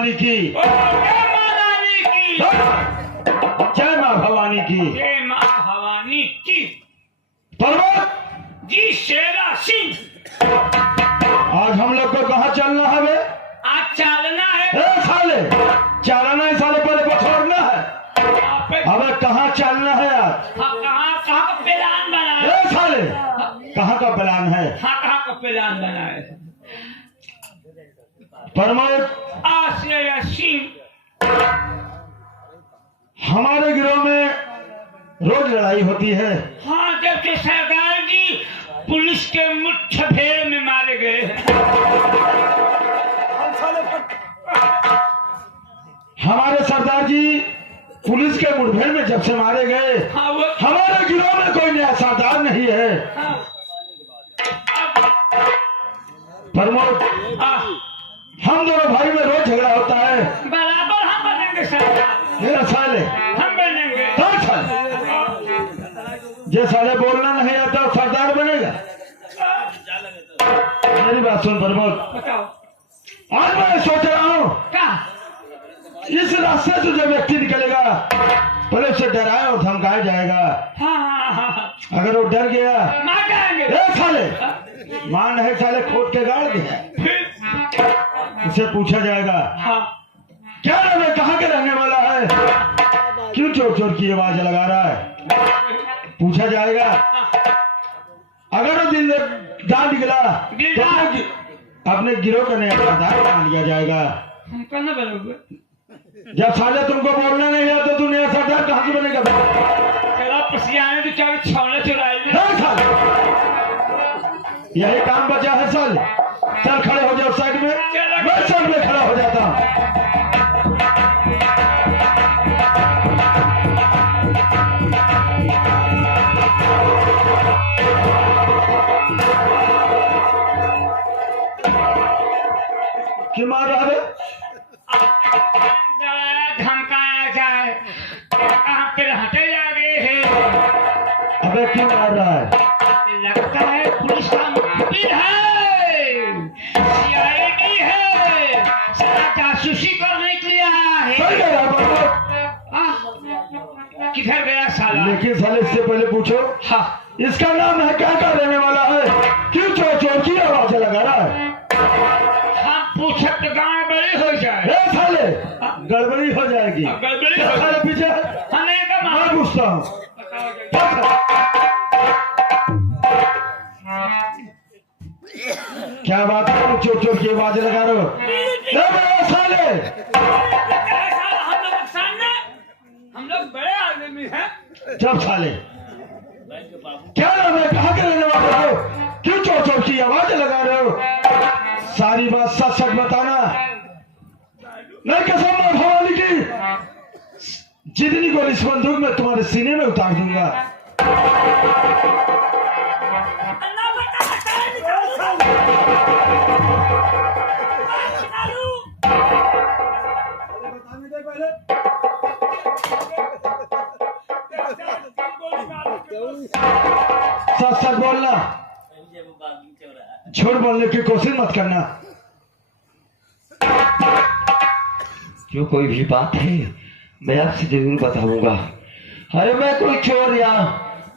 भवानी की, जय माँ रानी की, जय माँ भवानी की, जय माँ भवानी की। पर्वत जी शेरा सिंह, आज हम लोग को कहाँ चलना है बे? आज चलना है। ए साले, चलना है साले, पहले बतौरना है। आप अबे कहाँ चलना है आज? कहाँ का प्लान बना है? ए साले, कहाँ का प्लान है? कहाँ का प्लान बना है? प्रमोद, आज शेरा सिंह, हमारे गिरोह में रोज लड़ाई होती है। हाँ, जब से सरदार जी पुलिस के मुठभेड़ में मारे गए हैं। हमारे सरदार जी पुलिस के मुठभेड़ में जब से मारे गए, हाँ, वो हमारे गिरोह में कोई नया सरदार नहीं है। हाँ, प्रमोद, हाँ, हम दोनों भाई में रोज झगड़ा होता है। बराबर हम बनेंगे सरदार, मेरा साले, हम बनेंगे। कौन साले? जे साले बोलना नहीं आता सरदार बनेगा? मेरी बात सुन प्रमोद, बताओ आज मैं सोच रहा हूँ क्या? इस रास्ते से जो व्यक्ति निकलेगा पहले उसे डराया और धमकाया जाएगा। हाँ, हाँ, हाँ, अगर वो डर गया, मार जाएंगे। ए साले, मान है साले खोद के गाड़ दिया, फिर उसे पूछा जाएगा हाँ, क्या नाम है, कहाँ के रहने वाला है, क्यों चोर चोर की आवाज लगा रहा है, पूछा जाएगा। अगर वो दिल दान निकला तो अपने गिरोह का नया सरदार बना लिया जाएगा। हम करना बरोबर। जब साले तुमको बोलना नहीं आता तो नया सरदार कहाँ से बनेगा? चला पसियाने तो क्या छौले चुराए थे। हाँ साले, यही काम बचा है साले। चल खड़े हो जाओ साइड में, मैं साइड में खड़ा हो जाता हूँ। क्यों मार रहा है? धमकाया जाए, कहाँ पे हटे जा रहे हैं? अबे क्यों मार रहा है? लगता है पुलिस का मुखबिर है, सीआईडी है, सारा जासूसी करने के लिए आया है। सही कह रहा है। किधर गया साला? लेकिन साले इससे पहले पूछो, हाँ, इसका नाम है, क्या कर रहने वाला है, क्यों चोर चोर की आवाज लगा रहा है? हम पूछे तो गाँव बड़ी हो जाए। ए साले, गड़बड़ी हो जाएगी। गड़बड़ी हो साले पीछे हमें का मैं मार। पूछता हूँ, क्या बात है, तुम चोर चोर की आवाज लगा रहे हो? ए बड़े साले, हम लोग सामने, हम लोग बड़े आदमी हैं। जब साले, क्या नाम है, कहाँ के रहने वाले हो, क्यों चोर चोर की आवाज लगा रहे हो? सारी बात सच सच बताना, नहीं कसम माँ भवानी की, जितनी गोली इस बंदूक में तुम्हारे सीने में उतार दूंगा। सच सच बोलना, झूठ बोलने की कोशिश मत करना। जो कोई भी बात है मैं आपसे जरूर बताऊंगा। अरे मैं कोई चोर या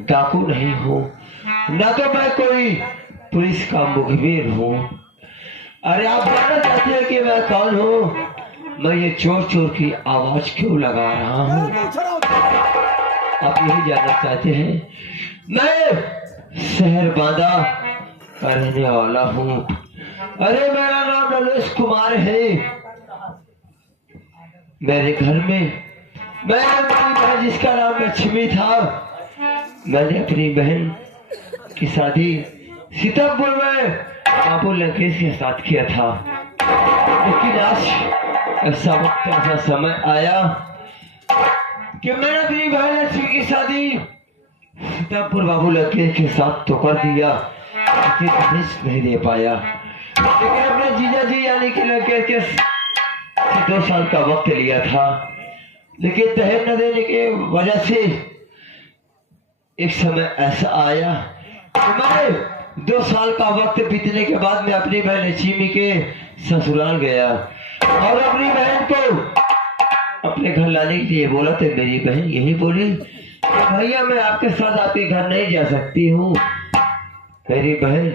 डाकू नहीं हूँ, ना तो मैं कोई पुलिस का मुखबिर हूँ। अरे आप जानना चाहते हैं कि मैं कौन हूँ? मैं ये चोर चोर की आवाज क्यों लगा रहा हूँ? आप यही जानना चाहते हैं? मैं शहर बांदा का रहने वाला हूँ। अरे मेरा नाम नरेश कुमार है। मेरे घर में मेरी बहन जिसका नाम लक्ष्मी था, मैंने अपनी बहन की शादी सीतापुर में बाबू लंकेश के साथ किया था। लेकिन आज ऐसा वक्त ऐसा समय आया कि मैंने अपनी बहन लक्ष्मी की शादी सीतापुर बाबू लंकेश के साथ तो कर दिया, लेकिन दहेज नहीं दे पाया। लेकिन अपने जीजा जी यानी कि लंकेश के 2 साल का वक्त लिया था, लेकिन दहेज न देने की वजह से एक समय ऐसा आया कि मैं 2 साल का वक्त बीतने के बाद मैं अपनी बहन लक्ष्मी के ससुराल गया। और अपनी बहन को अपने घर लाने के लिए बोला तो मेरी बहन यही बोली कि भैया मैं आपके साथ आपके घर नहीं जा सकती हूँ। मेरी बहन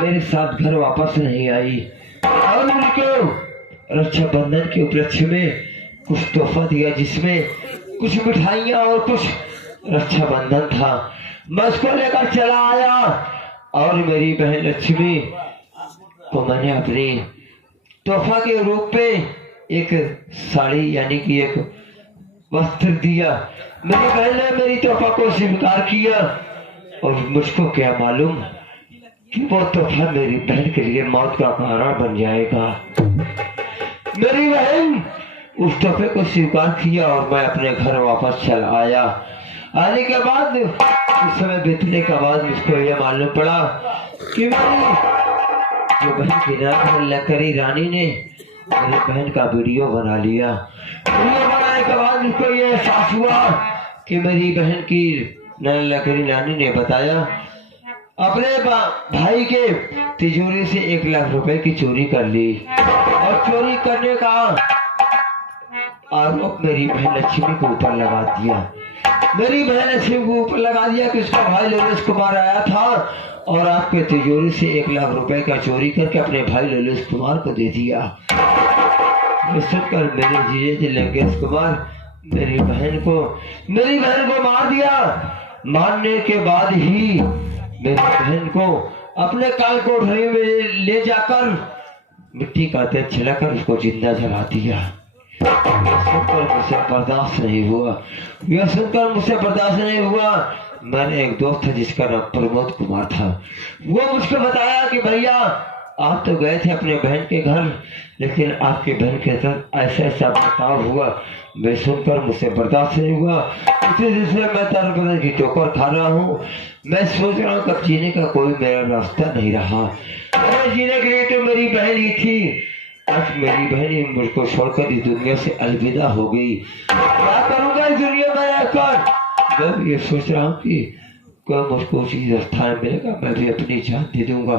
मेरे साथ घर वापस नहीं आई और उनको रक्षाबंधन के उपलक्ष्य में कुछ तोहफा दिया, जिसमें कुछ मिठाइयाँ और कुछ रक्षाबंधन था। मैं उसको लेकर चला आया और मेरी बहन लक्ष्मी को मैंने अपनी तोहफा के रूप में एक साड़ी यानी कि एक वस्त्र दिया। मेरी बहन ने मेरी तोहफा को स्वीकार किया और मुझको क्या मालूम कि वो तोहफा मेरी बहन के लिए मौत का कारण बन जाएगा। मेरी बहन उस तोहफे को स्वीकार किया और मैं अपने घर वापस चला आया। आने के बाद कुछ समय बीतने के बाद मुझको यह मालूम पड़ा कि मेरी जो बहन की लकड़ी रानी ने मेरी बहन का वीडियो बना लिया। वीडियो बनाने के बाद मुझको ये एहसास हुआ कि मेरी बहन की लकड़ी रानी ने बताया अपने भाई के तिजोरी से 1 लाख रुपए की चोरी कर ली और चोरी करने का आरोप मेरी बहन लक्ष्मी को ऊपर लगा दिया। मेरी बहन लक्ष्मी को ऊपर लगा दिया कि उसका भाई ललित कुमार आया था और आपके तिजोरी से 1 लाख रुपए का चोरी करके अपने भाई ललित कुमार को दे दिया। सुनकर मेरे जीजे जी लंकेश कुमार मेरी बहन को मार दिया। मारने के बाद ही मेरी बहन को अपने काल कोठरी में ले जाकर मिट्टी का तेल छिड़कर उसको जिंदा जला दिया। यह सुनकर मुझसे बर्दाश्त नहीं हुआ। मैंने एक दोस्त था जिसका नाम प्रमोद कुमार था। वो मुझको बताया कि भैया आप तो गए थे अपने बहन के घर, लेकिन आपके बहन के साथ ऐसा ऐसा बर्ताव हुआ। मैं सुनकर मुझसे बर्दाश्त नहीं हुआ। इसी सिलसिले में दर बदर की ठोकर खा रहा हूँ। मैं सोच रहा हूँ कब जीने का कोई मेरा रास्ता नहीं रहा। मैं जीने के लिए तो मेरी बहन ही थी। आज मेरी बहन ही मुझको छोड़कर इस दुनिया से अलविदा हो गई। क्या करूँगा इस दुनिया में रहकर? मैं ये सोच रहा हूँ कि मुझको उचित स्थान मिलेगा मैं भी अपनी जान दे दूंगा।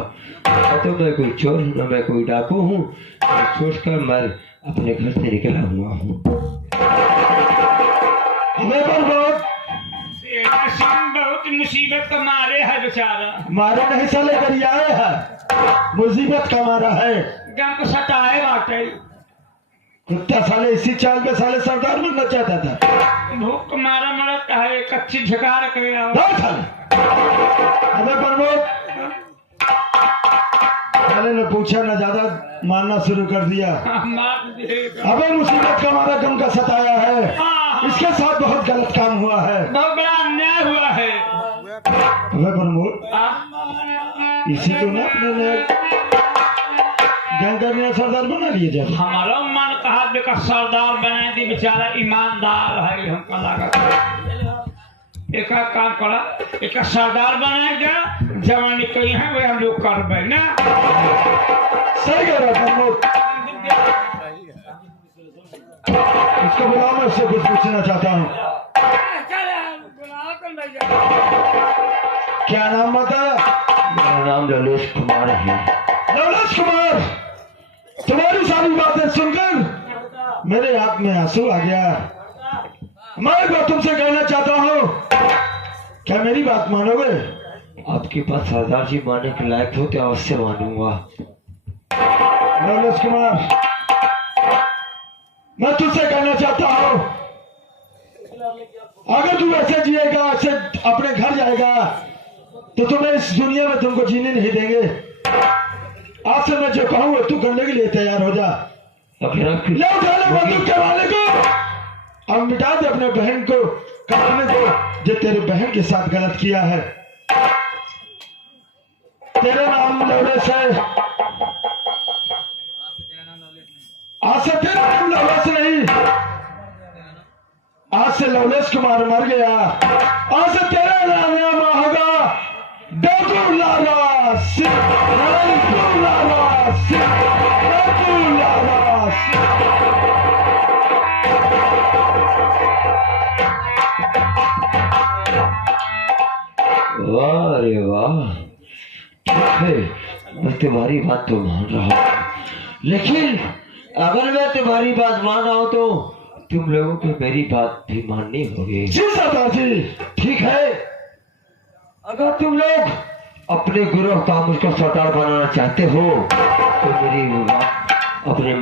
तो मैं कोई चोर हूँ न मैं कोई डाकू हूँ। सोचकर मैं अपने घर से निकला हुआ हूँ। बहुत मुसीबत का मारे है बेचारा। मारे नहीं साले कर आए है, मुसीबत का मारा है। गम को सताए बाटे कुत्ता साले इसी चाल पे साले सरदार बनना चाहता था। भूख मारा मरत है कच्ची झकार के हमें प्रमोद साले ने पूछा ना ज्यादा मारना शुरू कर दिया। अबे मुसीबत का मारा गम का सताया है। इसके साथ बहुत गलत काम हुआ है, बहुत बड़ा अन्याय हुआ है। अबे प्रमोद इसी को ना अपने गंगा सरदार बना लिए जब हमारा मन कहा बेका सरदार बना दी बेचारा ईमानदार है। हमको लगा एक काम करा एक सरदार बनाएगा जवानी कहीं है वे हम लोग कर ना। सही कह रहा प्रमोद। इसको बुलाओ, मैं उससे कुछ पूछना चाहता हूँ। क्या नाम बता? मेरा नाम ललित कुमार है। ललित कुमार, तुम्हारी सारी बातें सुनकर मेरे आंख में आंसू आ गया। मैं एक बात तुमसे कहना चाहता हूँ, क्या मेरी बात मानोगे? आपके पास सरदार जी मानने के लायक हो तो अवश्य मानूंगा। ललित कुमार, मैं तुझसे कहना चाहता हूँ, अगर तू ऐसे जिएगा, ऐसे अपने घर जाएगा, तो तुम्हें इस दुनिया में तुमको जीने नहीं देंगे। आज से मैं जो कहूँ तू करने के लिए तैयार हो जा। ले उठा ले बंदूक के वाले को और मिटा दे अपने बहन को, कहने दो जो तेरे बहन के साथ गलत किया है। तेरा नाम लवलेश है, आज से तेरा नाम लवलेश नहीं, आज से लवलेश कुमार मर गया। आज से तेरा नाम होगा डोकू लाला सिंह, डोकू लाला सिंह, डोकू लाला सिंह। वाह रे वाह, ठीक है मैं तुम्हारी बात तो मान रहा हूँ, लेकिन अगर मैं तुम्हारी बात मान रहा हूँ तो तुम लोगों को मेरी बात भी माननी होगी। जी सरदार जी। ठीक है, अगर तुम लोग अपने गुरु का मुझको सरदार बनाना चाहते हो तो मेरी बात अपने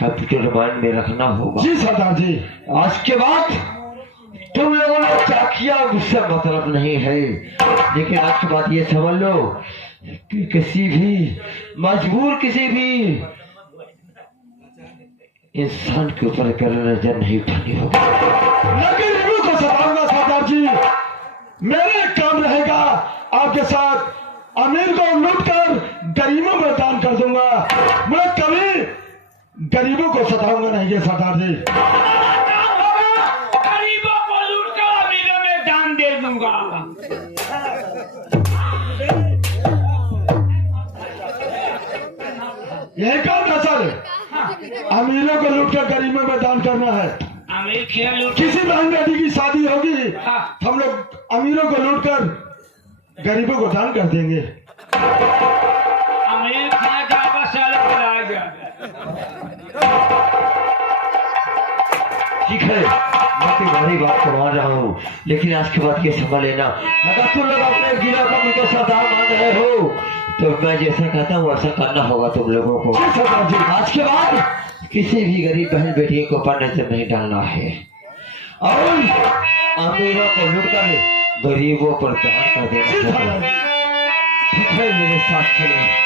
कंप्यूटर माइंड में रखना होगा। जी सरदार जी। आज के बाद तुम लोगों ने क्या किया मुझसे मतलब नहीं है, लेकिन आज के बाद ये समझ लो कि किसी भी मजबूर किसी भी इंसान के ऊपर कर नजर नहीं उठानी होगी। लेकिन इनको को सताऊंगा सरदार जी। मेरा एक काम रहेगा आपके साथ, अमीर को लूट कर गरीबों में दान कर दूंगा। मैं कभी गरीबों को सताऊंगा नहीं है सरदार जी। गरीबों को लूट कर अमीरों में दान दे दूंगा। यही काम था सर, अमीरों को लूट कर गरीबों में दान करना है। अमीर क्या लूट? किसी बहन बेटी की शादी होगी, हाँ। हम लोग अमीरों को लूट कर गरीबों को दान कर देंगे। अमीर क्या जाएगा साले बुला गया। ठीक है, मैं तुम्हारी बात को मान रहा हूँ, लेकिन आज के बाद ये समझ लेना, अगर तुम लोग अपने जिला का मुझको सरदार मान रहे हो तो मैं जैसा कहता हूँ वैसा करना होगा तुम लोगों को। जी सरदार जी। आज के बाद किसी भी गरीब बहन बेटी को ऊपर नजर नहीं डालना है और अमीरों को लूट कर गरीबों पर दान कर जी देना सरदार है। जी। ठीक है, मेरे साथ चलो।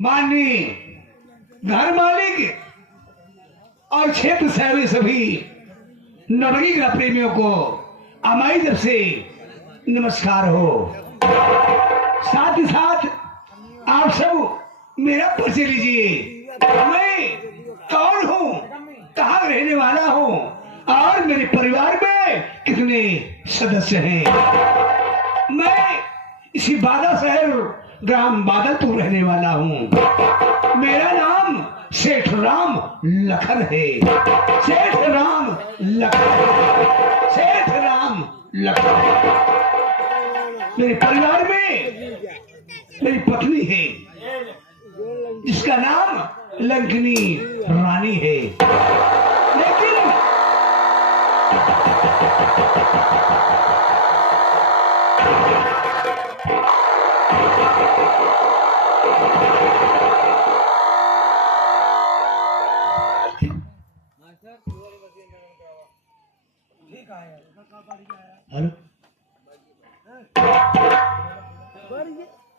माननीय घर मालिक और क्षेत्र सेवी सभी नवरंगी प्रेमियों को हमारी तरफ से नमस्कार हो। साथ ही साथ आप सब मेरा परिचय लीजिए। मैं कौन हूँ, कहाँ रहने वाला हूँ और मेरे परिवार में कितने सदस्य हैं। मैं इसी बादा शहर ग्राम बादलपुर रहने वाला हूँ। मेरा नाम सेठ राम लखन है। सेठ राम लखन, सेठ राम लखन। मेरे परिवार में मेरी पत्नी है जिसका नाम लंकनी रानी है, लेकिन हेलो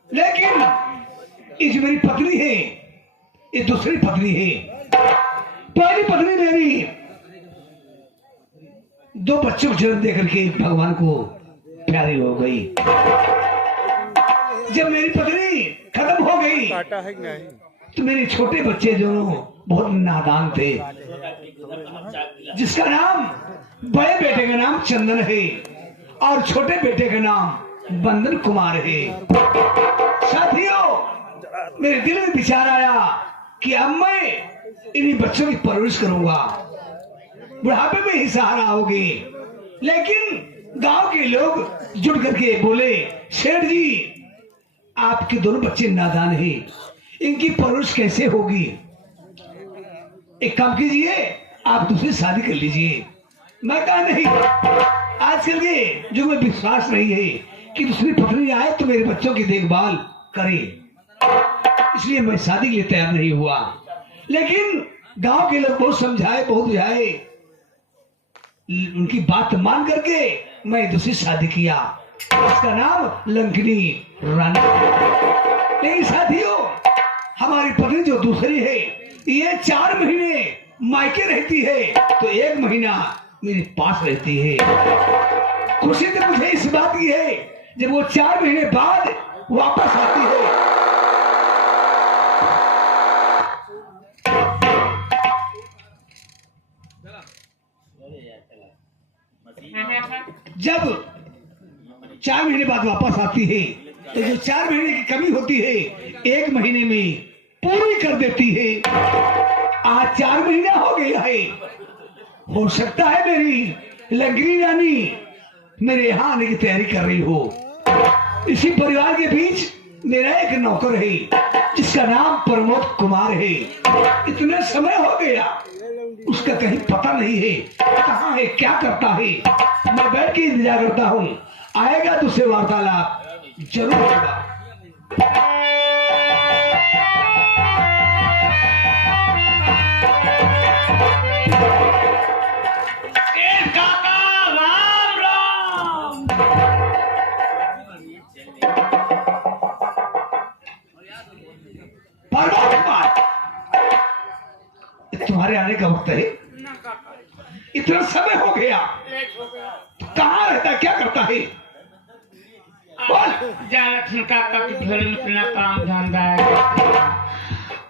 लेकिन ये जो मेरी पत्नी है ये दूसरी पत्नी है। पहली पत्नी मेरी 2 बच्चों को जन्म देकर के भगवान को प्यारी हो गई। जब मेरी पत्नी खत्म हो गई तो मेरे छोटे बच्चे दोनों बहुत नादान थे, जिसका नाम बड़े बेटे का नाम चंदन है और छोटे बेटे का नाम बंदन कुमार है। साथियों, मेरे दिल में विचार आया कि अब मैं इन्हीं बच्चों की परवरिश करूंगा, बुढ़ापे में ही सहारा होगी। लेकिन गांव के लोग जुट करके बोले, सेठ जी आपके दोनों बच्चे नादान हैं, इनकी परवरिश कैसे होगी? एक काम कीजिए, आप दूसरी शादी कर लीजिए। मैं कहा नहीं, आजकल के जो में विश्वास नहीं है कि दूसरी पत्नी आए तो मेरे बच्चों की देखभाल करे, इसलिए मैं शादी के लिए तैयार नहीं हुआ। लेकिन गांव के लोग बहुत समझाए, बहुत बुझाए, उनकी बात मान करके मैं दूसरी शादी किया, उसका नाम लंकनी रानी। लेकिन साथियों, हमारी पत्नी जो दूसरी है ये 4 महीने मायके रहती है तो 1 महीना मेरे पास रहती है। खुशी तो मुझे इस बात की है जब वो 4 महीने बाद वापस आती है। जब 4 महीने बाद वापस आती है तो जो 4 महीने की कमी होती है 1 महीने में पूरी कर देती है। आज 4 महीना हो गया है, हो सकता है मेरी लंगरी रानी मेरे यहाँ आने की तैयारी कर रही हो। इसी परिवार के बीच मेरा एक नौकर है जिसका नाम प्रमोद कुमार है। इतने समय हो गया उसका कहीं पता नहीं है, कहाँ है, क्या करता है। मैं बैठ के इंतजार करता हूँ, आएगा तो उससे वार्तालाप जरूर होगा। तुम्हारे आने का वक्त है, इतना समय हो गया, कहाँ रहता है, क्या करता है? काका के घर में इतना काम धंधा है,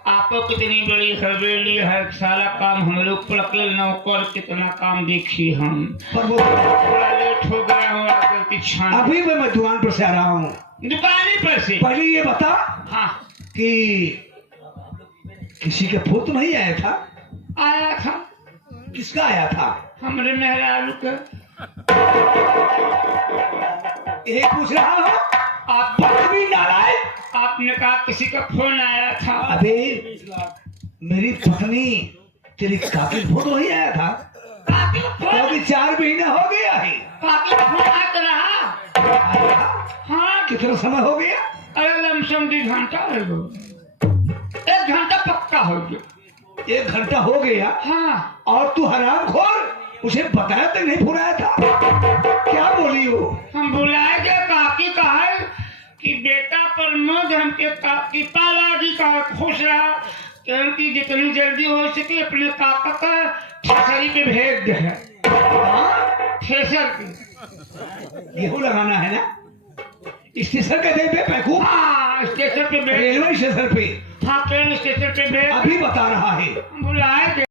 आपको कितनी बड़ी हवेली है, सारा काम हम लोग पर अकेले नौकर कितना काम देखी हम। पर वो थोड़ा लेट हो गया हो आकर छान। अभी मैं दुकान पर से आ रहा हूँ। दुकान पर से? पहले ये बता हाँ कि किसी का फोन तो नहीं आया था? आया था। किसका आया था? हमारे मेहरारू का। एक पूछ रहा हूँ, आप पत्नी नारायण, आपने कहा किसी का फोन आया था। अबे मेरी पत्नी तेरी काकी का फोन नहीं आया था? काकी का फोन? अभी 4 महीना हो गया है। काकी का फोन आता रहा। हाँ। कितना समय हो गया? अरे लमसम 2 घंटा है, 1 घंटा पक्का हो गया। 1 घंटा हो गया? हाँ। और तू हरामखोर, उसे बताया तक नहीं फुराया था? क्या बोली वो? हम बुलाएंगे, काकी का है कि बेटा प्रमोद हमके काकी पालाजी का खुश रहा, क्योंकि जितनी जल्दी हो सके अपने काका का ठेसरी पे भेज दे। ठेसर पे गेहूं लगाना है ना? स्टेशन के दे पे पैकू? हाँ, स्टेशन पे भेज। रेलवे स्टेशन पे? हाँ, ट्रेन स्टेशन पे भेज। अभी बता रहा है। बुलाएंगे।